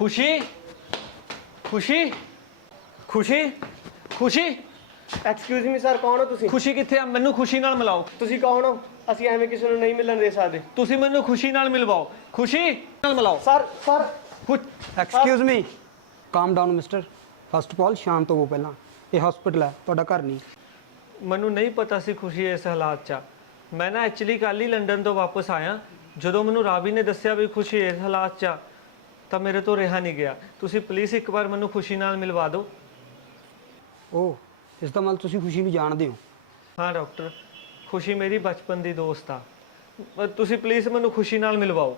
ਖੁਸ਼ੀ ਖੁਸ਼ੀ ਖੁਸ਼ੀ ਖੁਸ਼ੀ ਐਕਸਕਿਊਜ਼ ਮੀ ਸਰ ਕੌਣ ਹੋ ਤੁਸੀਂ ਖੁਸ਼ੀ ਕਿੱਥੇ ਆ ਮੈਨੂੰ ਖੁਸ਼ੀ ਨਾਲ ਮਿਲਾਓ ਤੁਸੀਂ ਕੌਣ ਹੋ ਅਸੀਂ ਐਵੇਂ ਕਿਸੇ ਨੂੰ ਨਹੀਂ ਮਿਲਣ ਦੇ ਸਕਦੇ ਤੁਸੀਂ ਮੈਨੂੰ ਖੁਸ਼ੀ ਨਾਲ ਮਿਲਵਾਓ ਖੁਸ਼ੀ ਨਾਲ ਮਿਲਾਓ sir sir excuse me calm down mister first of all ਸ਼ਾਂਤ ਹੋਵੋ ਪਹਿਲਾਂ ਇਹ ਹਸਪੀਟਲ ਹੈ ਤੁਹਾਡਾ ਘਰ ਨਹੀਂ ਮੈਨੂੰ ਨਹੀਂ ਪਤਾ ਸੀ ਖੁਸ਼ੀ ਇਸ ਹਾਲਾਤ 'ਚ ਆ। ਮੈਂ ਨਾ ਐਕਚੁਅਲੀ ਕੱਲ ਹੀ ਲੰਡਨ ਤੋਂ ਵਾਪਸ ਆਇਆ ਜਦੋਂ ਮੈਨੂੰ ਰਾਵੀ ਨੇ ਦੱਸਿਆ ਵੀ ਖੁਸ਼ੀ ਇਸ ਹਾਲਾਤ 'ਚ ਆ, ਤਾਂ ਮੇਰੇ ਤੋਂ ਰਿਹਾ ਨਹੀਂ ਗਿਆ। ਤੁਸੀਂ ਪਲੀਜ਼ ਇੱਕ ਵਾਰ ਮੈਨੂੰ ਖੁਸ਼ੀ ਨਾਲ ਮਿਲਵਾ ਦਿਓ। ਓ ਇਸ ਦਾ ਮਤਲਬ ਤੁਸੀਂ ਖੁਸ਼ੀ ਨੂੰ ਜਾਣਦੇ ਹੋ। ਹਾਂ ਡਾਕਟਰ ਖੁਸ਼ੀ ਮੇਰੀ ਬਚਪਨ ਦੀ ਦੋਸਤ ਆ। ਅ, ਤੁਸੀਂ ਪਲੀਜ਼ ਮੈਨੂੰ ਖੁਸ਼ੀ ਨਾਲ ਮਿਲਵਾਓ।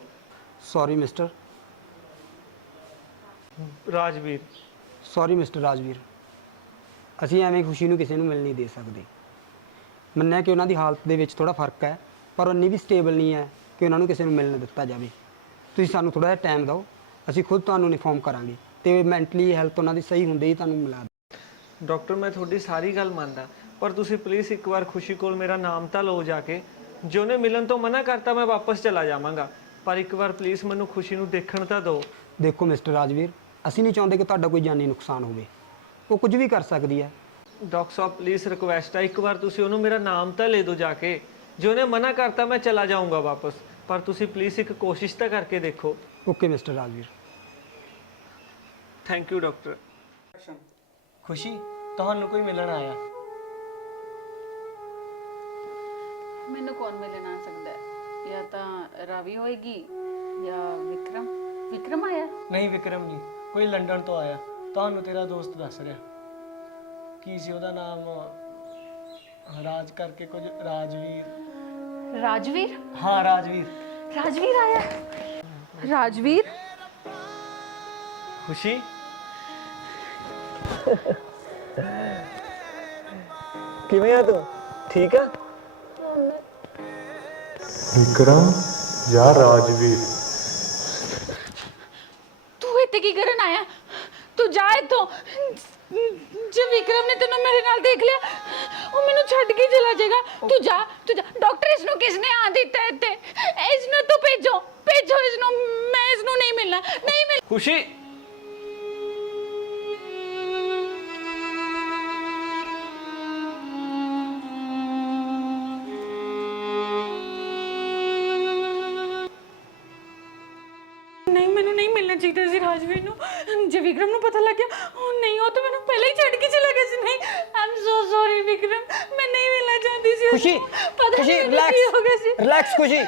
Sorry mister Rajveer. Sorry mister Rajveer. ਅਸੀਂ ਐਵੇਂ ਖੁਸ਼ੀ ਨੂੰ ਕਿਸੇ ਨੂੰ ਮਿਲ ਨਹੀਂ ਦੇ ਸਕਦੇ। ਮੰਨਿਆ ਕਿ ਉਹਨਾਂ ਦੀ ਹਾਲਤ ਦੇ ਵਿੱਚ ਥੋੜਾ ਫ਼ਰਕ ਹੈ ਪਰ ਉਨੀ ਵੀ ਸਟੇਬਲ ਨਹੀਂ ਹੈ ਕਿ ਉਹਨਾਂ ਨੂੰ ਕਿਸੇ ਨੂੰ ਮਿਲਣ ਦਿੱਤਾ ਜਾਵੇ। ਤੁਸੀਂ ਸਾਨੂੰ ਥੋੜਾ ਜਿਹਾ ਟਾਈਮ ਦਿਓ। ਅਸੀਂ ਖੁਦ ਤੁਹਾਨੂੰ ਇਨਫੋਰਮ ਕਰਾਂਗੇ ਤੇ ਮੈਂਟਲੀ ਹੈਲਥ ਉਹਨਾਂ ਦੀ ਸਹੀ ਹੁੰਦੇ ਹੀ ਤੁਹਾਨੂੰ ਮਿਲਾ ਡਾਕਟਰ ਮੈਂ ਤੁਹਾਡੀ ਸਾਰੀ ਗੱਲ ਮੰਨਦਾ ਪਰ ਤੁਸੀਂ ਪਲੀਜ਼ ਇੱਕ ਵਾਰ ਖੁਸ਼ੀ ਕੋਲ ਮੇਰਾ ਨਾਮ ਤਾਂ ਲਓ ਜਾ ਕੇ। ਜੇ ਉਹਨੇ ਮਿਲਣ ਤੋਂ ਮਨਾ ਕਰਤਾ ਮੈਂ ਵਾਪਸ ਚਲਾ ਜਾਵਾਂਗਾ। ਪਰ ਇੱਕ ਵਾਰ ਪਲੀਜ਼ ਮੈਨੂੰ ਖੁਸ਼ੀ ਨੂੰ ਦੇਖਣ ਤਾਂ ਦਿਓ। ਦੇਖੋ ਮਿਸਟਰ ਰਾਜਵੀਰ ਅਸੀਂ ਨਹੀਂ ਚਾਹੁੰਦੇ ਕਿ ਤੁਹਾਡਾ ਕੋਈ ਜਾਨੀ ਨੁਕਸਾਨ ਹੋਵੇ। ਉਹ ਕੁਝ ਵੀ ਕਰ ਸਕਦੀ ਹੈ। ਡਾਕਟਰ ਸਾਹਿਬ ਪਲੀਜ਼ ਰਿਕੁਐਸਟ ਹੈ ਇੱਕ ਵਾਰ ਤੁਸੀਂ ਉਹਨੂੰ ਮੇਰਾ ਨਾਮ ਤਾਂ ਲੈ ਦਿਓ ਜਾ ਕੇ। ਜੇ ਉਹਨੇ ਮਨਾ ਕਰਤਾ ਮੈਂ ਚਲਾ ਜਾਊਂਗਾ ਵਾਪਸ। ਪਰ ਤੁਸੀਂ ਪਲੀਜ਼ ਇੱਕ ਕੋਸ਼ਿਸ਼ ਤਾਂ ਕਰਕੇ ਦੇਖੋ। Okay mister Rajveer. Thank you doctor Khushi ਤੁਹਾਨੂੰ ਕੋਈ ਮਿਲਣ ਆਇਆ? ਮੈਨੂੰ ਕੌਣ ਮਿਲਣ ਆ ਸਕਦਾ? ਹੈ ਜਾਂ ਤਾਂ ਰਾਵੀ ਹੋਏਗੀ ਜਾਂ ਵਿਕਰਮ? ਵਿਕਰਮ ਆਇਆ? ਨਹੀਂ ਵਿਕਰਮ ਜੀ ਕੋਈ ਲੰਡਨ ਤੋਂ ਆਇਆ। ਤੁਹਾਨੂੰ ਤੇਰਾ ਦੋਸਤ ਦੱਸ ਰਿਹਾ। ਕੀ ਸੀ ਉਹਦਾ ਨਾਮ? ਰਾਜ ਕਰਕੇ ਕੁਝ ਰਾਜਵੀਰ। ਰਾਜਵੀਰ? ਹਾਂ ਰਾਜਵੀਰ। ਰਾਜਵੀਰ ਆਇਆ? ਰਾਜਵੀਰ? ਖੁਸ਼ੀ? ਕਿਵੇਂ ਆ ਤੂੰ? ਠੀਕ ਆ? ਵਿਕਰਮ ਜਾਂ ਰਾਜਵੀਰ? ਤੂੰ ਇੱਥੇ ਕੀ ਕਰਨ ਆਇਆ? ਤੂੰ ਜਾ ਇੱਥੋਂ। ਜੇ ਵਿਕਰਮ ਨੇ ਤੈਨੂੰ ਮੇਰੇ ਨਾਲ ਦੇਖ ਲਿਆ ਉਹ ਮੈਨੂੰ ਛੱਡ ਕੇ ਚਲਾ ਜਾਏਗਾ। ਤੂੰ ਜਾ ਤੂੰ ਜਾ। ਡਾਕਟਰ ਇਸ ਨੂੰ ਕਿਸ ਨੇ ਆ ਦਿੱਤਾ ਇੱਥੇ? ਇਸ ਨੂੰ ਤੂੰ ਭੇਜੋ। ਭੇਜੋ ਇਸ ਨੂੰ ਮੈਂ ਇਸ ਨੂੰ ਨਹੀਂ ਮਿਲਣਾ ਨਹੀਂ ਮਿਲ ਖੁਸ਼ੀ। ਨਹੀਂ ਮੈਨੂੰ ਨਹੀਂ ਮਿਲਣਾ ਚਾਹੀਦਾ ਸੀ ਰਾਜਵੀਰ ਨੂੰ। ਜੇ ਵਿਕਰਮ ਨੂੰ ਪਤਾ ਲੱਗ ਗਿਆ ਉਹ ਨਹੀਂ ਉਹ ਤਾਂ ਮੈਨੂੰ ਪਹਿਲਾਂ ਹੀ ਛੱਡ ਕੇ ਚਲਾ ਗਿਆ ਸੀ। ਨਹੀਂ ਆਮ ਸੋ ਸੌਰੀ ਵਿਕਰਮ। ਮੈਂ ਨਹੀਂ ਮਿਲਣਾ ਚਾਹਦੀ ਸੀ ਖੁਸ਼ੀ ਉਸਨੂੰ। ਪਤਾ ਖੁਸ਼ੀ ਨਹੀਂ ਮੈਨੂੰ ਕੀ ਹੋ ਗਿਆ ਸੀ। ਰਿਲੈਕਸ ਖੁਸ਼ੀ।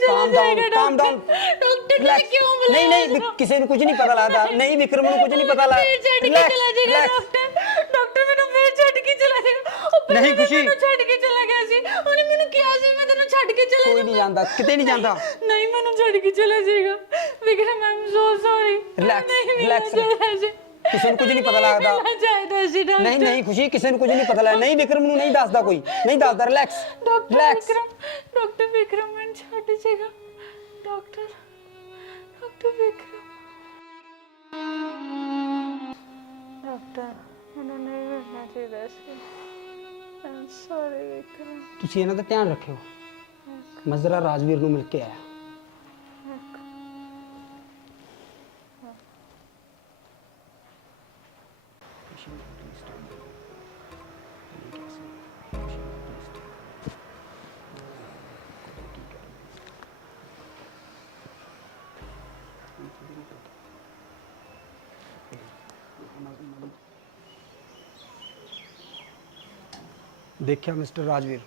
ਚਲਾ ਜਾਏਗਾ ਡਾਕਟਰ। ਡਾਕਟਰ ਨੇ ਕਿਉਂ ਨਹੀਂ ਬੁਲਾਇਆ ਨਹੀਂ ਉਸਨੂੰ? ਵਿ- ਕਿਸੇ ਨੂੰ ਕੁਝ ਨਹੀਂ ਪਤਾ ਲੱਗਦਾ। ਨਹੀਂ ਵਿਕਰਮ ਨੂੰ ਕੁਝ ਨਹੀਂ ਪਤਾ ਫਿਰ ਛੱਡ ਕੇ ਲੱਗਦਾ ਚਲਾ ਜਾਏਗਾ ਡਾਕਟਰ। ਡਾਕਟਰ ਮੈਨੂੰ ਫਿਰ ਛੱਡ ਕੇ ਚਲਾ ਜਾਏਗਾ। ਉਹ ਪਹਿਲਾਂ ਨਹੀਂ, ਵੀ ਖੁਸ਼ੀ। ਮੈਨੂੰ ਛੱਡ ਕੇ ਚਲਾ ਗਿਆ ਸੀ। ਉਹਨੇ ਮੈਨੂੰ ਕਿਹਾ ਸੀ ਮੈਂ ਤੈਨੂੰ ਛੱਡ ਕੇ ਚਲਾ ਕੋਈ ਨਹੀਂ ਜਾਂਦਾ ਕਿਤੇ ਨਹੀਂ ਜਾਂਦਾ। ਨਹੀਂ ਮੈਨੂੰ ਛੱਡ ਕੇ ਚਲਾ ਜਾਏਗਾ। Vikram I'm so sorry Relax, ਨਹੀਂ relax. relax ਕਿਸੇ ਨੂੰ ਕੁਝ ਨਹੀਂ ਪਤਾ ਲੱਗਦਾ। ਮਿਲਣਾ ਚਾਹੀਦਾ ਸੀ ਡਾਕਟਰ। ਨਹੀਂ ਨਹੀਂ ਖੁਸ਼ੀ ਕਿਸੇ ਨੂੰ ਕੁਝ ਨਹੀਂ ਪਤਾ ਲੱਗਦਾ। ਨਹੀਂ ਵਿਕਰਮ ਨੂੰ ਨਹੀਂ ਦੱਸਦਾ ਕੋਈ। ਨਹੀਂ ਦੱਸਦਾ relax doctor relax Vikram doctor Vikram ਮੈਨੂੰ ਛੱਡ ਜਾਏਗਾ ਡਾਕਟਰ ਡਾਕਟਰ ਵਿਕਰਮ। ਡਾਕਟਰ ਮੈਨੂੰ ਨਹੀਂ ਮਿਲਣਾ ਚਾਹੀਦਾ ਸੀ। ਆਮ ਸੌਰੀ ਵਿਕਰਮ। ਤੁਸੀਂ ਇਹਨਾਂ ਦਾ ਧਿਆਨ ਰੱਖਿਓ। ਮੈਂ ਜ਼ਰਾ ਰਾਜਵੀਰ ਨੂੰ ਮਿਲ ਕੇ ਆਇਆ। ਦੇਖਿਆ ਮਿਸਟਰ ਰਾਜਵੀਰ,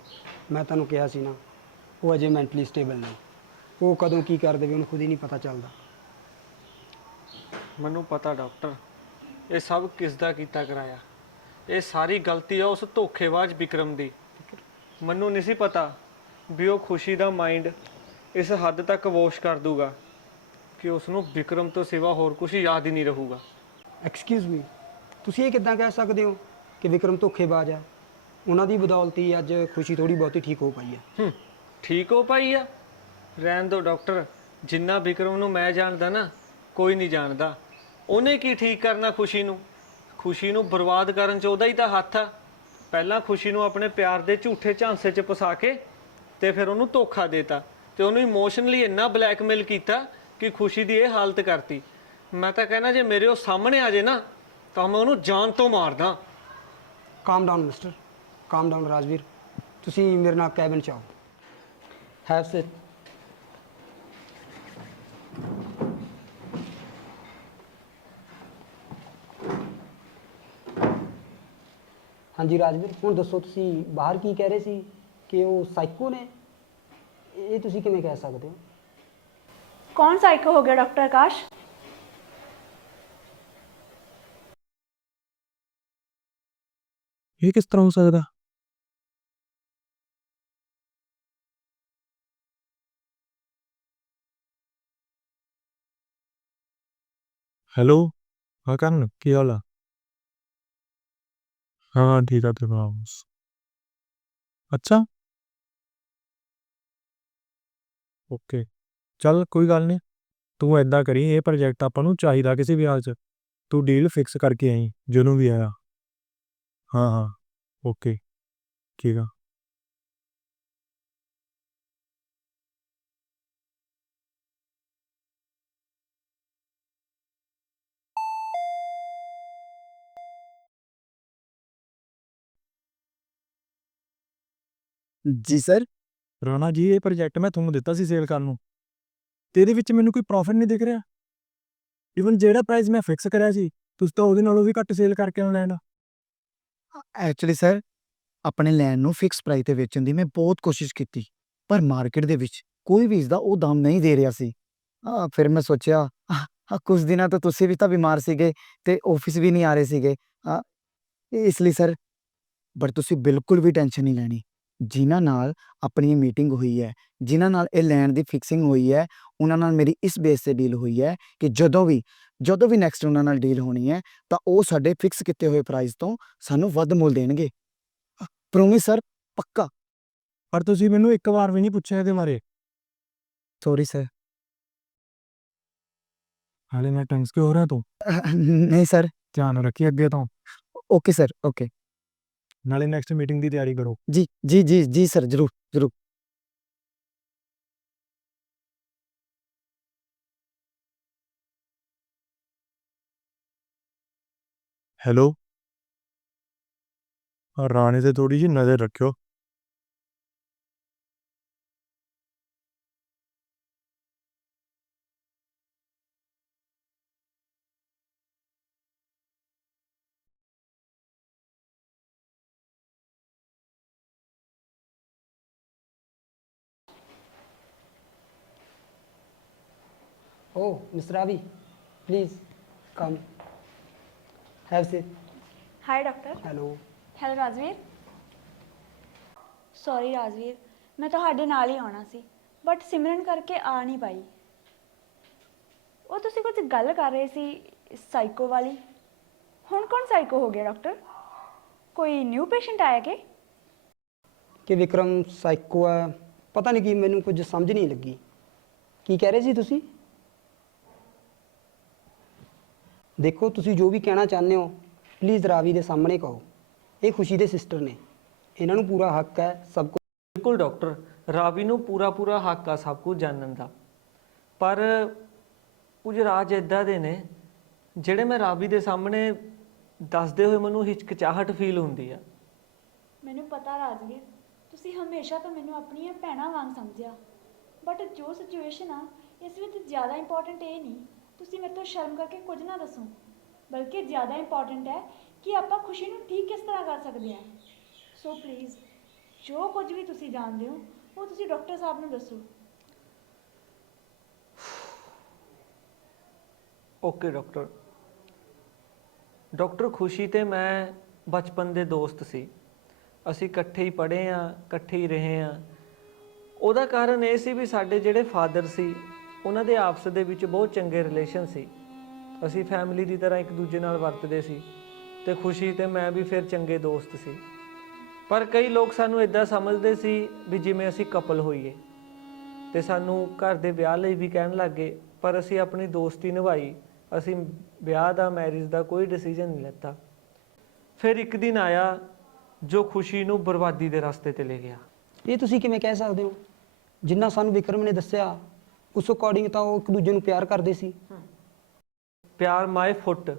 ਮੈਂ ਤੁਹਾਨੂੰ ਕਿਹਾ ਸੀ ਨਾ, ਉਹ ਅਜੇ ਮੈਂਟਲੀ ਸਟੇਬਲ ਨਹੀਂ। ਉਹ ਕਦੋਂ ਕੀ ਕਰ ਦੇਵੇ ਉਹਨੂੰ ਖੁਦ ਹੀ ਨਹੀਂ ਪਤਾ ਚੱਲਦਾ। ਮੈਨੂੰ ਪਤਾ, ਡਾਕਟਰ। ਇਹ ਸਭ ਕਿਸ ਦਾ ਕੀਤਾ ਕਰਾਇਆ? ਇਹ ਸਾਰੀ ਗਲਤੀ ਆ ਉਸ ਧੋਖੇਬਾਜ਼ ਵਿਕਰਮ ਦੀ। ਮੈਨੂੰ ਨਹੀਂ ਸੀ ਪਤਾ ਵੀ ਉਹ ਖੁਸ਼ੀ ਦਾ ਮਾਈਂਡ ਇਸ ਹੱਦ ਤੱਕ ਵੋਸ਼ ਕਰ ਦੂਗਾ ਕਿ ਉਸ ਨੂੰ ਵਿਕਰਮ ਤੋਂ ਸਿਵਾ ਹੋਰ ਕੁਝ ਯਾਦ ਹੀ ਨਹੀਂ ਰਹੂਗਾ। ਐਕਸਕਿਊਜ਼ ਮੀ ਤੁਸੀਂ ਇਹ ਕਿੱਦਾਂ ਕਹਿ ਸਕਦੇ ਹੋ ਕਿ ਵਿਕਰਮ ਧੋਖੇਬਾਜ਼ ਹੈ ਉਹਨਾਂ ਦੀ ਬਦੌਲਤ ਹੀ ਅੱਜ ਖੁਸ਼ੀ ਥੋੜੀ ਬਹੁਤੀ ਠੀਕ ਹੋ ਪਈ ਹੈ ਹੂੰ ਠੀਕ ਹੋ ਪਾਈ ਆ? ਰਹਿਣ ਦੋ ਡਾਕਟਰ ਜਿੰਨਾ ਵਿਕਰਮ ਨੂੰ ਮੈਂ ਜਾਣਦਾ ਨਾ ਕੋਈ ਨਹੀਂ ਜਾਣਦਾ। ਉਹਨੇ ਕੀ ਠੀਕ ਕਰਨਾ ਖੁਸ਼ੀ ਨੂੰ? ਖੁਸ਼ੀ ਨੂੰ ਬਰਬਾਦ ਕਰਨ ਚ ਉਹਦਾ ਹੀ ਤਾਂ ਹੱਥ ਆ। ਪਹਿਲਾਂ ਖੁਸ਼ੀ ਨੂੰ ਆਪਣੇ ਪਿਆਰ ਦੇ ਝੂਠੇ ਝਾਂਸੇ ਚ ਫਸਾ ਕੇ ਤੇ ਫਿਰ ਉਹਨੂੰ ਧੋਖਾ ਦੇਤਾ ਤੇ ਉਹਨੂੰ ਇਮੋਸ਼ਨਲੀ ਇੰਨਾ ਬਲੈਕਮੇਲ ਕੀਤਾ ਕਿ ਖੁਸ਼ੀ ਦੀ ਇਹ ਹਾਲਤ ਕਰਤੀ। ਮੈਂ ਤਾਂ ਕਹਿਣਾ ਜੇ ਮੇਰੇ ਉਹ ਸਾਹਮਣੇ ਆ ਜੇ ਨਾ ਤਾਂ ਮੈਂ ਉਹਨੂੰ ਜਾਨ ਤੋਂ ਮਾਰਦਾ। Calm down mister calm down Rajveer. ਤੁਸੀਂ ਮੇਰੇ ਨਾਲ ਕੈਬਨ ਚ ਆਓ। ਹੈਵ ਸਿਟ ਹਾਂਜੀ ਰਾਜਵੀਰ ਹੁਣ ਦੱਸੋ ਤੁਸੀਂ ਬਾਹਰ ਕੀ ਕਹਿ ਰਹੇ ਸੀ ਕਿ ਉਹ ਸਾਈਕੋ ਨੇ? ਇਹ ਤੁਸੀਂ ਕਿਵੇਂ ਕਹਿ ਸਕਦੇ ਹੋ? ਕੌਣ ਸਾਈਕੋ ਹੋ ਗਿਆ ਡਾਕਟਰ ਆਕਾਸ਼? ਇਹ ਕਿਸ ਤਰ੍ਹਾਂ ਹੋ ਸਕਦਾ? ਹੈਲੋ ਹਾਂ ਕਰਨ ਕੀ ਹਾਲ ਆ? ਹਾਂ, ਠੀਕ ਆ ਤੇ ਬਾਸ। ਅੱਛਾ। ਓਕੇ। ਚੱਲ, ਕੋਈ ਗੱਲ ਨਹੀਂ ਤੂੰ ਐਦਾਂ ਕਰੀ, ਇਹ ਪ੍ਰੋਜੈਕਟ ਆਪਾਂ ਨੂੰ ਚਾਹੀਦਾ ਕਿਸੇ ਵੀ ਹਾਲ 'ਚ। ਤੂੰ ਡੀਲ ਫਿਕਸ ਕਰਕੇ ਆਈ, ਜਦੋਂ ਵੀ ਆਇਆ। ਹਾਂ ਹਾਂ। ਓਕੇ। ਠੀਕ ਆ। ਜੀ ਸਰ। ਰਾਣਾ ਜੀ ਇਹ ਪ੍ਰੋਜੈਕਟ ਮੈਂ ਤੁਹਾਨੂੰ ਦਿੱਤਾ ਸੀ ਸੇਲ ਕਰਨ ਨੂੰ। ਤੇ ਇਹਦੇ ਵਿੱਚ ਮੈਨੂੰ ਕੋਈ ਪ੍ਰੋਫਿਟ ਨਹੀਂ ਦਿਖ ਰਿਹਾ। ਇਵਨ ਜਿਹੜਾ ਪ੍ਰਾਈਸ ਮੈਂ ਫਿਕਸ ਕਰਿਆ ਸੀ ਤੁਸੀਂ ਤਾਂ ਉਹਦੇ ਨਾਲੋਂ ਵੀ ਘੱਟ ਸੇਲ ਕਰਕੇ ਲੈਂਦਾ ਐਕਚੁਅਲੀ ਸਰ ਆਪਣੇ ਲੈਂਡ ਨੂੰ ਫਿਕਸ ਪ੍ਰਾਈਸ ਤੇ ਵੇਚਣ ਦੀ ਮੈਂ ਬਹੁਤ ਕੋਸ਼ਿਸ਼ ਕੀਤੀ ਪਰ ਮਾਰਕੀਟ ਦੇ ਵਿੱਚ ਕੋਈ ਵੀ ਇਸ ਦਾ ਉਹ ਦਾਮ ਨਹੀਂ ਦੇ ਰਿਹਾ ਸੀ। ਆ ਫਿਰ ਮੈਂ ਸੋਚਿਆ ਆ ਕੁਝ ਦਿਨਾਂ ਤੋਂ ਤੁਸੀਂ ਵੀ ਤਾਂ ਬਿਮਾਰ ਸੀਗੇ ਤੇ ਆਫਿਸ ਵੀ ਨਹੀਂ ਆ ਰਹੇ ਸੀਗੇ। ਆ ਇਸ ਲਈ ਸਰ ਬਟ ਤੁਸੀਂ ਬਿਲਕੁਲ ਵੀ ਟੈਨਸ਼ਨ ਨਹੀਂ ਲੈਣੀ। ਜਿਨ੍ਹਾਂ ਨਾਲ ਆਪਣੀ ਮੀਟਿੰਗ ਹੋਈ ਹੈ ਜਿਨ੍ਹਾਂ ਨਾਲ ਇਹ ਲੈਂਡ ਦੀ ਫਿਕਸਿੰਗ ਹੋਈ ਹੈ ਉਹਨਾਂ ਨਾਲ ਮੇਰੀ ਇਸ ਬੇਸ ਤੇ ਡੀਲ ਹੋਈ ਹੈ ਕਿ ਜਦੋਂ ਵੀ ਜਦੋਂ ਵੀ ਨੈਕਸਟ ਉਹਨਾਂ ਨਾਲ ਡੀਲ ਹੋਣੀ ਹੈ ਤਾਂ ਉਹ ਸਾਡੇ ਫਿਕਸ ਕੀਤੇ ਹੋਏ ਪ੍ਰਾਈਸ ਤੋਂ ਸਾਨੂੰ ਵੱਧ ਮੁੱਲ ਦੇਣਗੇ। ਪ੍ਰੋਮਿਸ ਸਰ ਪੱਕਾ। ਪਰ ਤੁਸੀਂ ਮੈਨੂੰ ਇੱਕ ਵਾਰ ਵੀ ਨਹੀਂ ਪੁੱਛਿਆ ਇਹਦੇ ਬਾਰੇ। Sorry sir. ਹਾਲੇ ਮੈਂ ਟੈਂਕਸ ਕਿਉਂ ਹੋ ਰਿਹਾ ਤੂੰ? ਨਹੀਂ ਸਰ। ਧਿਆਨ ਰੱਖੀ ਅੱਗੇ ਤੋਂ। Okay sir okay. ਨਾਲੇ ਨੈਕਸਟ ਮੀਟਿੰਗ ਦੀ ਤਿਆਰੀ ਕਰੋ। ਜੀ ਜੀ ਜੀ ਜੀ ਸਰ ਜਰੂਰ ਜਰੂਰ। ਹੈਲੋ ਰਾਣੇ ਤੇ ਥੋੜੀ ਜਿਹੀ ਨਜ਼ਰ ਰੱਖਿਓ। Mr. Ravi, please come. Have seat. Hi doctor Hello. Hello Rajveer sorry Rajveer ਮੈਂ ਤੁਹਾਡੇ ਨਾਲ ਹੀ ਆਉਣਾ ਸੀ ਬਟ ਸਿਮਰਨ ਕਰਕੇ ਆ ਨਹੀਂ ਪਾਈ। ਉਹ ਤੁਸੀਂ ਕੁਝ ਗੱਲ ਕਰ ਰਹੇ ਸੀ ਸਾਈਕੋ ਵਾਲੀ। ਹੁਣ ਕੌਣ ਸਾਈਕੋ ਹੋ ਗਿਆ ਡਾਕਟਰ ਕੋਈ ਨਿਊ ਪੇਸ਼ੈਂਟ ਆਇਆ ਕਿ? ਕਿ ਵਿਕਰਮ ਸਾਈਕੋ ਹੈ ਪਤਾ ਨਹੀਂ ਕੀ ਮੈਨੂੰ ਕੁਝ ਸਮਝ ਨਹੀਂ ਲੱਗੀ। ਕੀ ਕਹਿ ਰਹੇ ਸੀ ਤੁਸੀਂ? ਦੇਖੋ ਤੁਸੀਂ ਜੋ ਵੀ ਕਹਿਣਾ ਚਾਹੁੰਦੇ ਹੋ ਪਲੀਜ਼ ਰਾਵੀ ਦੇ ਸਾਹਮਣੇ ਕਹੋ। ਇਹ ਖੁਸ਼ੀ ਦੇ ਸਿਸਟਰ ਨੇ। ਇਹਨਾਂ ਨੂੰ ਪੂਰਾ ਹੱਕ ਹੈ ਸਭ ਕੁਝ ਬਿਲਕੁਲ ਡਾਕਟਰ ਰਾਵੀ ਨੂੰ ਪੂਰਾ ਪੂਰਾ ਹੱਕ ਆ ਸਭ ਕੁਝ ਜਾਣਨ ਦਾ। ਪਰ ਕੁਝ ਰਾਜ ਇਦਾਂ ਦੇ ਨੇ ਜਿਹੜੇ ਮੈਂ ਰਾਵੀ ਦੇ ਸਾਹਮਣੇ ਦੱਸਦੇ ਹੋਏ ਮੈਨੂੰ ਹਿਚਕਚਾਹਟ ਫੀਲ ਹੁੰਦੀ ਆ। ਮੈਨੂੰ ਪਤਾ ਰਾਜਵੀਰ ਤੁਸੀਂ ਹਮੇਸ਼ਾ ਤਾਂ ਮੈਨੂੰ ਆਪਣੀਆਂ ਭੈਣਾਂ ਵਾਂਗ ਸਮਝਿਆ। ਬਟ ਜੋ ਸਿਚੁਏਸ਼ਨ ਆ ਇਸ ਵਿੱਚ ਜ਼ਿਆਦਾ ਇੰਪੋਰਟੈਂਟ ਇਹ ਨਹੀਂ ਤੁਸੀਂ ਮੇਰੇ ਤੋਂ ਸ਼ਰਮ ਕਰਕੇ ਕੁਝ ਨਾ ਦੱਸੋ, ਬਲਕਿ ਜ਼ਿਆਦਾ ਇੰਪੋਰਟੈਂਟ ਹੈ ਕਿ ਆਪਾਂ ਖੁਸ਼ੀ ਨੂੰ ਠੀਕ ਕਿਸ ਤਰ੍ਹਾਂ ਕਰ ਸਕਦੇ ਹਾਂ। ਸੋ ਪਲੀਜ਼ ਜੋ ਕੁਝ ਵੀ ਤੁਸੀਂ ਜਾਣਦੇ ਹੋ, ਉਹ ਤੁਸੀਂ ਡਾਕਟਰ ਸਾਹਿਬ ਨੂੰ ਦੱਸੋ। Okay doctor. ਡਾਕਟਰ, ਖੁਸ਼ੀ ਤੇ ਮੈਂ ਬਚਪਨ ਦੇ ਦੋਸਤ ਸੀ। ਅਸੀਂ ਇਕੱਠੇ ਹੀ ਪੜ੍ਹੇ ਆ ਇਕੱਠੇ ਹੀ ਰਹੇ ਆ ਉਹਦਾ ਕਾਰਨ ਇਹ ਸੀ ਵੀ ਸਾਡੇ ਜਿਹੜੇ ਫਾਦਰ ਸੀ ਉਹਨਾਂ ਦੇ ਆਪਸ ਦੇ ਵਿੱਚ ਬਹੁਤ ਚੰਗੇ ਰਿਲੇਸ਼ਨ ਸੀ। ਅਸੀਂ ਫੈਮਿਲੀ ਦੀ ਤਰ੍ਹਾਂ ਇੱਕ ਦੂਜੇ ਨਾਲ ਵਰਤਦੇ ਸੀ ਤੇ ਖੁਸ਼ੀ ਤੇ ਮੈਂ ਵੀ ਫਿਰ ਚੰਗੇ ਦੋਸਤ ਸੀ। ਪਰ ਕਈ ਲੋਕ ਸਾਨੂੰ ਇਦਾਂ ਸਮਝਦੇ ਸੀ ਵੀ ਜਿਵੇਂ ਅਸੀਂ ਕਪਲ ਹੋਈਏ ਤੇ ਸਾਨੂੰ ਘਰ ਦੇ ਵਿਆਹ ਲਈ ਵੀ ਕਹਿਣ ਲੱਗੇ ਪਰ ਅਸੀਂ ਆਪਣੀ ਦੋਸਤੀ ਨਿਭਾਈ, ਅਸੀਂ ਵਿਆਹ ਦਾ ਮੈਰਿਜ ਦਾ ਕੋਈ ਡਿਸੀਜਨ ਨਹੀਂ ਲਿੱਤਾ। ਫਿਰ ਇੱਕ ਦਿਨ ਆਇਆ ਜੋ ਖੁਸ਼ੀ ਨੂੰ ਬਰਬਾਦੀ ਦੇ ਰਸਤੇ ਤੇ ਲੈ ਗਿਆ। ਇਹ ਤੁਸੀਂ ਕਿਵੇਂ ਕਹਿ ਸਕਦੇ ਹੋ? ਜਿੰਨਾ ਸਾਨੂੰ ਵਿਕਰਮ ਨੇ ਦੱਸਿਆ ਉਸ ਅਕੋਰਡਿੰਗ ਤਾਂ ਉਹ ਇੱਕ ਦੂਜੇ ਨੂੰ ਪਿਆਰ ਕਰਦੇ ਸੀ। ਪਿਆਰ ਮਾਈ ਫੁੱਟ।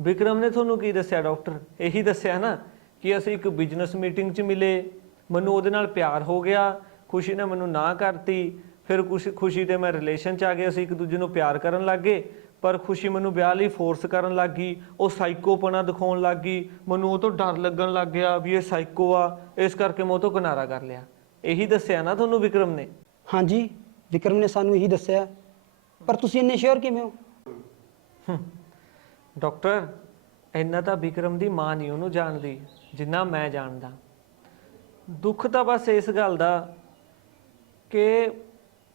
ਵਿਕਰਮ ਨੇ ਤੁਹਾਨੂੰ ਕੀ ਦੱਸਿਆ ਡਾਕਟਰ? ਇਹੀ ਦੱਸਿਆ ਨਾ ਕਿ ਅਸੀਂ ਇੱਕ ਬਿਜ਼ਨਸ ਮੀਟਿੰਗ 'ਚ ਮਿਲੇ ਮੈਨੂੰ ਉਹਦੇ ਨਾਲ ਪਿਆਰ ਹੋ ਗਿਆ ਖੁਸ਼ੀ ਨੇ ਮੈਨੂੰ ਨਾ ਕਰਤੀ ਫਿਰ ਕੁਛ ਖੁਸ਼ੀ ਤੇ ਮੈਂ ਰਿਲੇਸ਼ਨ 'ਚ ਆ ਗਏ ਅਸੀਂ ਇੱਕ ਦੂਜੇ ਨੂੰ ਪਿਆਰ ਕਰਨ ਲੱਗ ਗਏ ਪਰ ਖੁਸ਼ੀ ਮੈਨੂੰ ਵਿਆਹ ਲਈ ਫੋਰਸ ਕਰਨ ਲੱਗ ਗਈ ਉਹ ਸਾਈਕੋਪਨਾ ਦਿਖਾਉਣ ਲੱਗ ਗਈ ਮੈਨੂੰ ਉਹ ਤੋਂ ਡਰ ਲੱਗਣ ਲੱਗ ਗਿਆ ਵੀ ਇਹ ਸਾਈਕੋ ਆ ਇਸ ਕਰਕੇ ਮੈਂ ਉਹ ਤੋਂ ਕਿਨਾਰਾ ਕਰ ਲਿਆ। ਇਹੀ ਦੱਸਿਆ ਨਾ ਤੁਹਾਨੂੰ ਵਿਕਰਮ ਨੇ? ਹਾਂਜੀ। ਵਿਕਰਮ ਨੇ ਸਾਨੂੰ ਇਹੀ ਦੱਸਿਆ। ਪਰ ਤੁਸੀਂ ਇੰਨੇ ਸ਼ੋਰ ਕਿਵੇਂ ਹੋ? ਡਾਕਟਰ ਇੰਨਾ ਤਾਂ ਵਿਕਰਮ ਦੀ ਮਾਂ ਨਹੀਂ ਉਹਨੂੰ ਜਾਣਦੀ ਜਿੰਨਾ ਮੈਂ ਜਾਣਦਾ। ਦੁੱਖ ਤਾਂ ਬਸ ਇਸ ਗੱਲ ਦਾ ਕਿ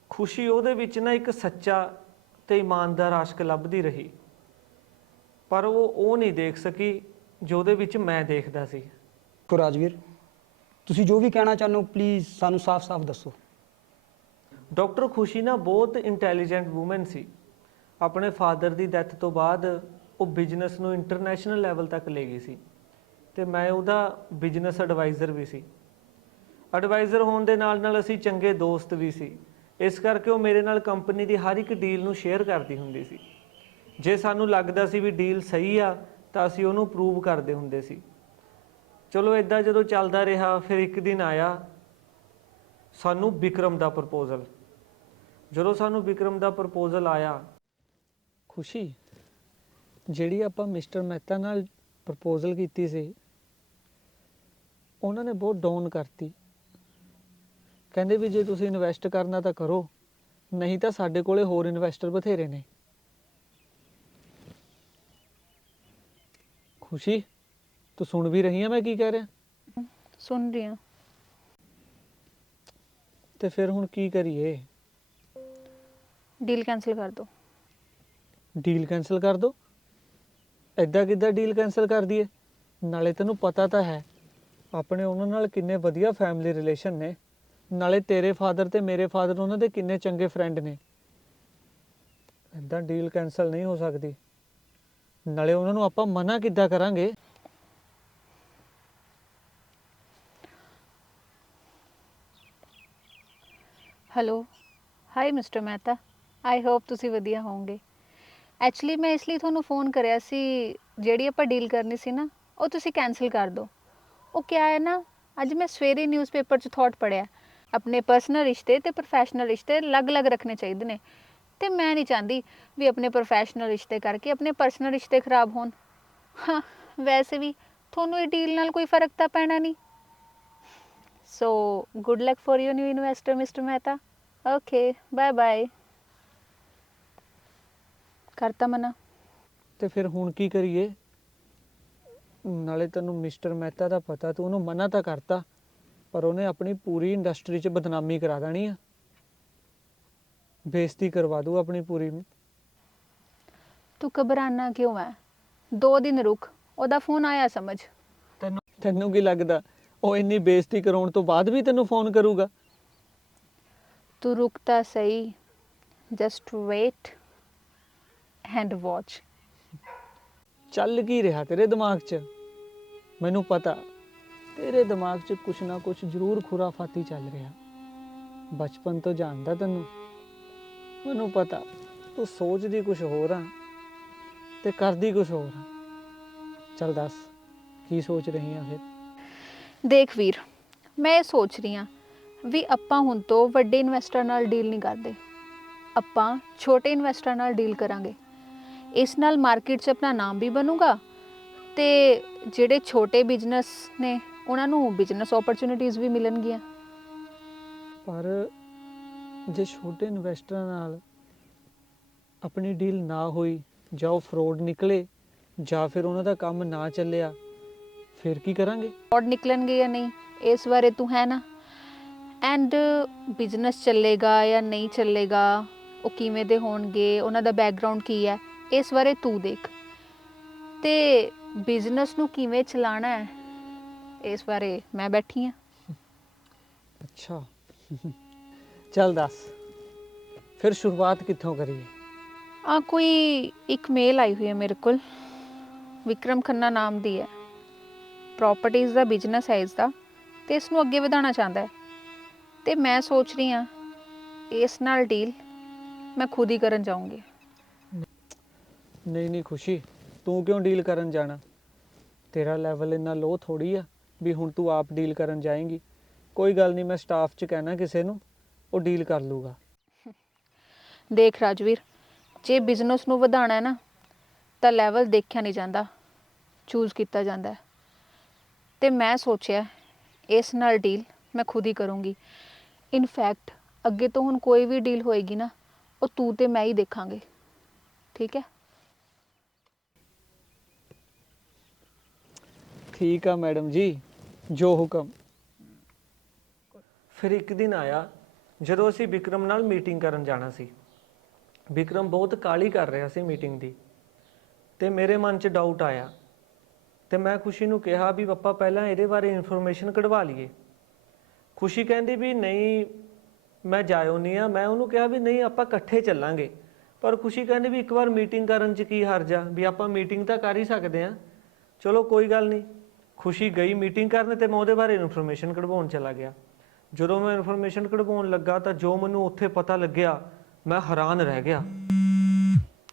ਖੁਸ਼ੀ ਉਹਦੇ ਵਿੱਚ ਨਾ ਇੱਕ ਸੱਚਾ ਤੇ ਇਮਾਨਦਾਰ ਆਸ਼ਕ ਲੱਭਦੀ ਰਹੀ। ਪਰ ਉਹ ਉਹ ਨਹੀਂ ਦੇਖ ਸਕੀ ਜੋ ਉਹਦੇ ਵਿੱਚ ਮੈਂ ਦੇਖਦਾ ਸੀ। ਕੋ ਰਾਜਵੀਰ ਤੁਸੀਂ ਜੋ ਵੀ ਕਹਿਣਾ ਚਾਹੁੰਦੇ ਹੋ ਪਲੀਜ਼ ਸਾਨੂੰ ਸਾਫ਼-ਸਾਫ਼ ਦੱਸੋ। ਡਾਕਟਰ ਖੁਸ਼ੀ ਨਾ ਬਹੁਤ ਇੰਟੈਲੀਜੈਂਟ ਔਮਨ ਸੀ। ਆਪਣੇ ਫਾਦਰ ਦੀ ਡੈਥ ਤੋਂ ਬਾਅਦ ਉਹ ਬਿਜ਼ਨਸ ਨੂੰ ਇੰਟਰਨੈਸ਼ਨਲ ਲੈਵਲ ਤੱਕ ਲੈ ਗਈ ਸੀ ਤੇ ਮੈਂ ਉਹਦਾ ਬਿਜ਼ਨਸ ਐਡਵਾਈਜ਼ਰ ਵੀ ਸੀ। ਐਡਵਾਈਜ਼ਰ ਹੋਣ ਦੇ ਨਾਲ ਨਾਲ ਅਸੀਂ ਚੰਗੇ ਦੋਸਤ ਵੀ ਸੀ। ਇਸ ਕਰਕੇ ਉਹ ਮੇਰੇ ਨਾਲ ਕੰਪਨੀ ਦੀ ਹਰ ਇੱਕ ਡੀਲ ਨੂੰ ਸ਼ੇਅਰ ਕਰਦੀ ਹੁੰਦੀ ਸੀ। ਜੇ ਸਾਨੂੰ ਲੱਗਦਾ ਸੀ ਵੀ ਡੀਲ ਸਹੀ ਆ, ਤਾਂ ਅਸੀਂ ਉਹਨੂੰ ਪ੍ਰੂਵ ਕਰਦੇ ਹੁੰਦੇ ਸੀ। ਚਲੋ ਇਦਾਂ ਜਦੋਂ ਚੱਲਦਾ ਰਿਹਾ, ਫਿਰ ਇੱਕ ਦਿਨ ਆਇਆ, ਸਾਨੂੰ ਵਿਕਰਮ ਦਾ ਪ੍ਰਪੋਜ਼ਲ ਜਦੋਂ ਸਾਨੂੰ ਵਿਕਰਮ ਦਾ ਪ੍ਰਪੋਜ਼ਲ ਆਇਆ। ਖੁਸ਼ੀ ਜਿਹੜੀ ਆਪਾਂ ਮਿਸਟਰ ਮਹਿਤਾ ਨਾਲ ਪ੍ਰਪੋਜ਼ਲ ਕੀਤੀ ਸੀ ਉਹਨਾਂ ਨੇ ਬਹੁਤ ਡਾਊਨ ਕਰਤੀ। ਕਹਿੰਦੇ ਵੀ ਜੇ ਤੁਸੀਂ ਇਨਵੈਸਟ ਕਰਨਾ ਤਾਂ ਕਰੋ ਨਹੀਂ ਤਾਂ ਸਾਡੇ ਕੋਲੇ ਹੋਰ ਇਨਵੈਸਟਰ ਬਥੇਰੇ ਨੇ। ਖੁਸ਼ੀ ਤੂੰ ਸੁਣ ਵੀ ਰਹੀ ਆ ਮੈਂ ਕੀ ਕਹਿ ਰਿਹਾ? ਸੁਣ ਰਹੀ ਹਾਂ। ਤੇ ਫਿਰ ਹੁਣ ਕੀ ਕਰੀਏ? ਡੀਲ ਕੈਨਸਲ ਕਰ ਦੋ। ਡੀਲ ਕੈਨਸਲ ਕਰ ਦੋ? ਐਦਾਂ ਕਿੱਦਾਂ ਡੀਲ ਕੈਨਸਲ ਕਰ ਦਈਏ ਨਾਲੇ ਤੈਨੂੰ ਪਤਾ ਤਾਂ ਹੈ ਆਪਣੇ ਉਹਨਾਂ ਨਾਲ ਕਿੰਨੇ ਵਧੀਆ ਫੈਮਿਲੀ ਰਿਲੇਸ਼ਨ ਨੇ। ਨਾਲੇ ਤੇਰੇ ਫਾਦਰ ਤੇ ਮੇਰੇ ਫਾਦਰ ਉਹਨਾਂ ਦੇ ਕਿੰਨੇ ਚੰਗੇ ਫਰੈਂਡ ਨੇ। ਐਦਾਂ ਡੀਲ ਕੈਨਸਲ ਨਹੀਂ ਹੋ ਸਕਦੀ। ਨਾਲੇ ਉਹਨਾਂ ਨੂੰ ਆਪਾਂ ਮਨਾ ਕਿੱਦਾਂ ਕਰਾਂਗੇ? Hello hi mister Mehta I hope ਤੁਸੀਂ ਵਧੀਆ ਹੋਵੋਗੇ। ਐਕਚੁਅਲੀ ਮੈਂ ਇਸ ਲਈ ਤੁਹਾਨੂੰ ਫੋਨ ਕਰਿਆ ਸੀ, ਜਿਹੜੀ ਆਪਾਂ ਡੀਲ ਕਰਨੀ ਸੀ ਨਾ, ਉਹ ਤੁਸੀਂ ਕੈਨਸਲ ਕਰ ਦਿਓ ਉਹ ਕਿਆ ਹੈ ਨਾ, ਅੱਜ ਮੈਂ ਸਵੇਰੇ ਨਿਊਜ਼ਪੇਪਰ 'ਚ ਥਾਟ ਪੜਿਆ ਆਪਣੇ ਪਰਸਨਲ ਰਿਸ਼ਤੇ ਤੇ ਪ੍ਰੋਫੈਸ਼ਨਲ ਰਿਸ਼ਤੇ ਅਲੱਗ-ਅਲੱਗ ਰੱਖਣੇ ਚਾਹੀਦੇ ਨੇ। ਤੇ ਮੈਂ ਨਹੀਂ ਚਾਹੁੰਦੀ ਵੀ ਆਪਣੇ ਪ੍ਰੋਫੈਸ਼ਨਲ ਰਿਸ਼ਤੇ ਕਰਕੇ ਆਪਣੇ ਪਰਸਨਲ ਰਿਸ਼ਤੇ ਖਰਾਬ ਹੋਣ। ਹਾਂ, ਵੈਸੇ ਵੀ ਤੁਹਾਨੂੰ ਇਹ ਡੀਲ ਨਾਲ ਕੋਈ ਫ਼ਰਕ ਤਾਂ ਪੈਣਾ ਨਹੀਂ। So good luck for your new investor mister Mehta okay bye bye ਕਰਤਾ ਮਨਾ। ਤੇ ਫਿਰ ਹੁਣ ਕੀ ਕਰੀਏ? ਨਾਲੇ ਤੈਨੂੰ ਮਿਸਟਰ ਮਹਿਤਾ ਦਾ ਪਤਾ ਤੂੰ ਉਹਨੂੰ ਮਨਾ ਤਾਂ ਕਰਤਾ ਪਰ ਉਹਨੇ ਆਪਣੀ ਪੂਰੀ ਇੰਡਸਟਰੀ 'ਚ ਬਦਨਾਮੀ ਕਰਾ ਦੇਣੀ ਆ। ਬੇਇੱਜ਼ਤੀ ਕਰਵਾ ਦੂ ਆਪਣੀ ਪੂਰੀ ਤੂੰ ਘਬਰਾਨਾ ਕਿਉਂ ਹੈ ਦੋ ਦਿਨ ਰੁਕ ਉਹਦਾ ਫੋਨ ਆਇਆ ਸਮਝ। ਤੈਨੂੰ ਤੈਨੂੰ ਕੀ ਲੱਗਦਾ? ਉਹ ਇੰਨੀ ਬੇਇੱਜ਼ਤੀ ਕਰਾਉਣ ਤੋਂ ਬਾਅਦ ਵੀ ਤੈਨੂੰ ਫੋਨ ਕਰੂਗਾ? ਤੂੰ ਰੁਕ ਤਾਂ ਸਹੀ ਜਸਟ ਵੇਟ ਐਂਡ ਵਾਚ ਚੱਲ ਕੀ ਰਿਹਾ ਤੇਰੇ ਦਿਮਾਗ 'ਚ? ਮੈਨੂੰ ਪਤਾ ਤੇਰੇ ਦਿਮਾਗ 'ਚ ਕੁਛ ਨਾ ਕੁਛ ਜ਼ਰੂਰ ਖੁਰਾਫਾਤੀ ਚੱਲ ਰਿਹਾ। ਬਚਪਨ ਤੋਂ ਜਾਣਦਾ ਤੈਨੂੰ? ਮੈਨੂੰ ਪਤਾ ਤੂੰ ਸੋਚਦੀ ਕੁਛ ਹੋਰ ਆ ਤੇ ਕਰਦੀ ਕੁਛ ਹੋਰ ਆ। ਚੱਲ ਦੱਸ ਕੀ ਸੋਚ ਰਹੀ ਆ ਫਿਰ? ਦੇਖ ਵੀਰ ਮੈਂ ਇਹ ਸੋਚ ਰਹੀ ਹਾਂ ਵੀ ਆਪਾਂ ਹੁਣ ਤੋਂ ਵੱਡੇ ਇਨਵੈਸਟਰ ਨਾਲ ਡੀਲ ਨਹੀਂ ਕਰਦੇ। ਆਪਾਂ ਛੋਟੇ ਇਨਵੈਸਟਰ ਨਾਲ ਡੀਲ ਕਰਾਂਗੇ। ਇਸ ਨਾਲ ਮਾਰਕੀਟ 'ਚ ਆਪਣਾ ਨਾਮ ਵੀ ਬਣੂਗਾ ਤੇ ਜਿਹੜੇ ਛੋਟੇ ਬਿਜ਼ਨਸ ਨੇ ਉਹਨਾਂ ਨੂੰ ਬਿਜ਼ਨਸ ਓਪਰਚੁਨਿਟੀਆਂ ਵੀ ਮਿਲਣਗੀਆਂ। ਪਰ ਜੇ ਛੋਟੇ ਇਨਵੈਸਟਰਾਂ ਨਾਲ ਆਪਣੀ ਡੀਲ ਨਾ ਹੋਈ ਜਾਂ ਉਹ ਫਰਾਡ ਨਿਕਲੇ ਜਾਂ ਫਿਰ ਉਹਨਾਂ ਦਾ ਕੰਮ ਨਾ ਚੱਲਿਆ ਫਿਰ ਕੀ ਕਰਾਂਗੇ? ਫਰਾਡ ਨਿਕਲਣਗੇ ਜਾਂ ਨਹੀਂ ਇਸ ਬਾਰੇ ਤੂੰ ਹੈ ਨਾ? ਐਂਡ ਬਿਜ਼ਨਸ ਚੱਲੇਗਾ ਜਾਂ ਨਹੀਂ ਚੱਲੇਗਾ ਉਹ ਕਿਵੇਂ ਦੇ ਹੋਣਗੇ ਉਹਨਾਂ ਦਾ ਬੈਕਗ੍ਰਾਉਂਡ ਕੀ ਹੈ? ਇਸ ਬਾਰੇ ਤੂੰ ਦੇਖ। ਤੇ ਬਿਜ਼ਨਸ ਨੂੰ ਕਿਵੇਂ ਚਲਾਣਾ ਹੈ ਇਸ ਬਾਰੇ ਮੈਂ ਬੈਠੀ ਹਾਂ। ਅੱਛਾ। ਚੱਲ ਦੱਸ ਫਿਰ ਸ਼ੁਰੂਆਤ ਕਿੱਥੋਂ ਕਰੀਏ? ਆ ਕੋਈ ਇੱਕ ਮੇਲ ਆਈ ਹੋਈ ਹੈ ਮੇਰੇ ਕੋਲ। ਵਿਕਰਮ ਖੰਨਾ ਨਾਮ ਦੀ ਹੈ। ਪ੍ਰਾਪਰਟੀਆਂ ਦਾ ਬਿਜ਼ਨਸ ਹੈ ਇਸ ਦਾ ਤੇ ਇਸ ਨੂੰ ਅੱਗੇ ਵਧਾਉਣਾ ਚਾਹੁੰਦਾ ਹੈ। ਤੇ ਮੈਂ ਸੋਚ ਰਹੀ ਹਾਂ ਇਸ ਨਾਲ ਡੀਲ ਮੈਂ ਖੁਦ ਹੀ ਕਰਨ ਜਾਊਂਗੀ। ਨਹੀਂ ਨਹੀਂ, ਖੁਸ਼ੀ, ਤੂੰ ਕਿਉਂ ਡੀਲ ਕਰਨ ਜਾਣਾ? ਤੇਰਾ ਲੈਵਲ ਇੰਨਾ ਲੋ ਥੋੜੀ ਆ ਵੀ ਹੁਣ ਤੂੰ ਆਪ ਡੀਲ ਕਰਨ ਜਾਏਂਗੀ। ਕੋਈ ਗੱਲ ਨਹੀਂ, ਮੈਂ ਸਟਾਫ 'ਚ ਕਹਿਣਾ ਕਿਸੇ ਨੂੰ, ਉਹ ਡੀਲ ਕਰ ਲੂਗਾ। ਦੇਖ ਰਾਜਵੀਰ, ਜੇ ਬਿਜ਼ਨਸ ਨੂੰ ਵਧਾਉਣਾ ਹੈ ਨਾ, ਤਾਂ ਲੈਵਲ ਦੇਖਿਆ ਨਹੀਂ ਜਾਂਦਾ ਚੂਜ਼ ਕੀਤਾ ਜਾਂਦਾ ਹੈ। ਤੇ ਮੈਂ ਸੋਚਿਆ, ਇਸ ਨਾਲ ਡੀਲ ਮੈਂ ਖੁਦ ਹੀ ਕਰੂੰਗੀ। ਇਨਫੈਕਟ ਅੱਗੇ ਤੋਂ ਹੁਣ ਕੋਈ ਵੀ ਡੀਲ ਹੋਏਗੀ ਨਾ, ਉਹ ਤੂੰ ਤੇ ਮੈਂ ਹੀ ਦੇਖਾਂਗੇ। ਠੀਕ ਹੈ? ਠੀਕ ਆ ਮੈਡਮ ਜੀ, ਜੋ ਹੁਕਮ। ਫਿਰ ਇੱਕ ਦਿਨ ਆਇਆ, ਜਦੋਂ ਅਸੀਂ ਵਿਕਰਮ ਨਾਲ ਮੀਟਿੰਗ ਕਰਨ ਜਾਣਾ ਸੀ। ਵਿਕਰਮ ਬਹੁਤ ਕਾਲੀ ਕਰ ਰਿਹਾ ਸੀ ਮੀਟਿੰਗ ਦੀ। ਤੇ ਮੇਰੇ ਮਨ 'ਚ ਡਾਊਟ ਆਇਆ। ਤੇ ਮੈਂ ਖੁਸ਼ੀ ਨੂੰ ਕਿਹਾ ਵੀ ਪਪਾ ਪਹਿਲਾਂ ਇਹਦੇ ਬਾਰੇ ਇਨਫੋਰਮੇਸ਼ਨ ਕਢਵਾ ਲਈਏ। ਖੁਸ਼ੀ ਕਹਿੰਦੀ ਵੀ, ਨਹੀਂ, ਮੈਂ ਜਾਇਓ ਨਹੀਂ ਆ। ਮੈਂ ਉਹਨੂੰ ਕਿਹਾ ਵੀ, ਨਹੀਂ, ਆਪਾਂ ਇਕੱਠੇ ਚੱਲਾਂਗੇ। ਪਰ ਖੁਸ਼ੀ ਕਹਿੰਦੀ ਵੀ, ਇੱਕ ਵਾਰ ਮੀਟਿੰਗ ਕਰਨ 'ਚ ਕੀ ਹਰਜ ਆ? ਵੀ ਆਪਾਂ ਮੀਟਿੰਗ ਤਾਂ ਕਰ ਹੀ ਸਕਦੇ ਆ। ਚਲੋ, ਕੋਈ ਗੱਲ ਨਹੀਂ ਖੁਸ਼ੀ ਗਈ ਮੀਟਿੰਗ ਕਰਨ ਤੇ ਮੈਂ ਉਹਦੇ ਬਾਰੇ ਇਨਫੋਰਮੇਸ਼ਨ ਕਢਵਾਉਣ ਚਲਾ ਗਿਆ। ਜਦੋਂ ਮੈਂ ਇਨਫੋਰਮੇਸ਼ਨ ਕਢਵਾਉਣ ਲੱਗਾ ਤਾਂ ਜੋ ਮੈਨੂੰ ਉੱਥੇ ਪਤਾ ਲੱਗਿਆ ਮੈਂ ਹੈਰਾਨ ਰਹਿ ਗਿਆ।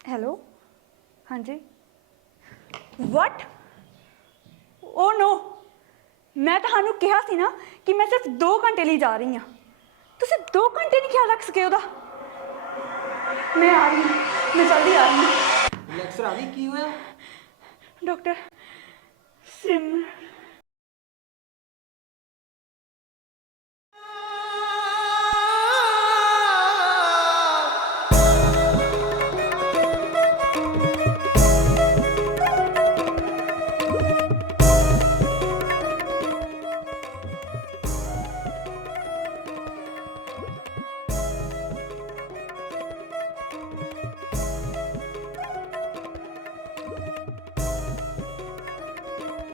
ਹੈਲੋ ਹਾਂਜੀ। ਵਾਟ ਓ ਨੋ ਮੈਂ ਤੁਹਾਨੂੰ ਕਿਹਾ ਸੀ ਨਾ ਕਿ ਮੈਂ ਸਿਰਫ 2 ਘੰਟੇ ਲਈ ਜਾ ਰਹੀ ਹਾਂ। ਤੁਸੀਂ 2 ਘੰਟੇ ਨਹੀਂ ਖਿਆਲ ਰੱਖ ਸਕੇ ਉਹਦਾ। ਮੈਂ ਆ ਰਹੀ ਹਾਂ। ਮੈਂ ਜਲਦੀ ਆ ਰਹੀ ਹਾਂ। ਲੈਕਚਰ ਆ ਗਈ ਕੀ ਹੋਇਆ? Doctor Sin.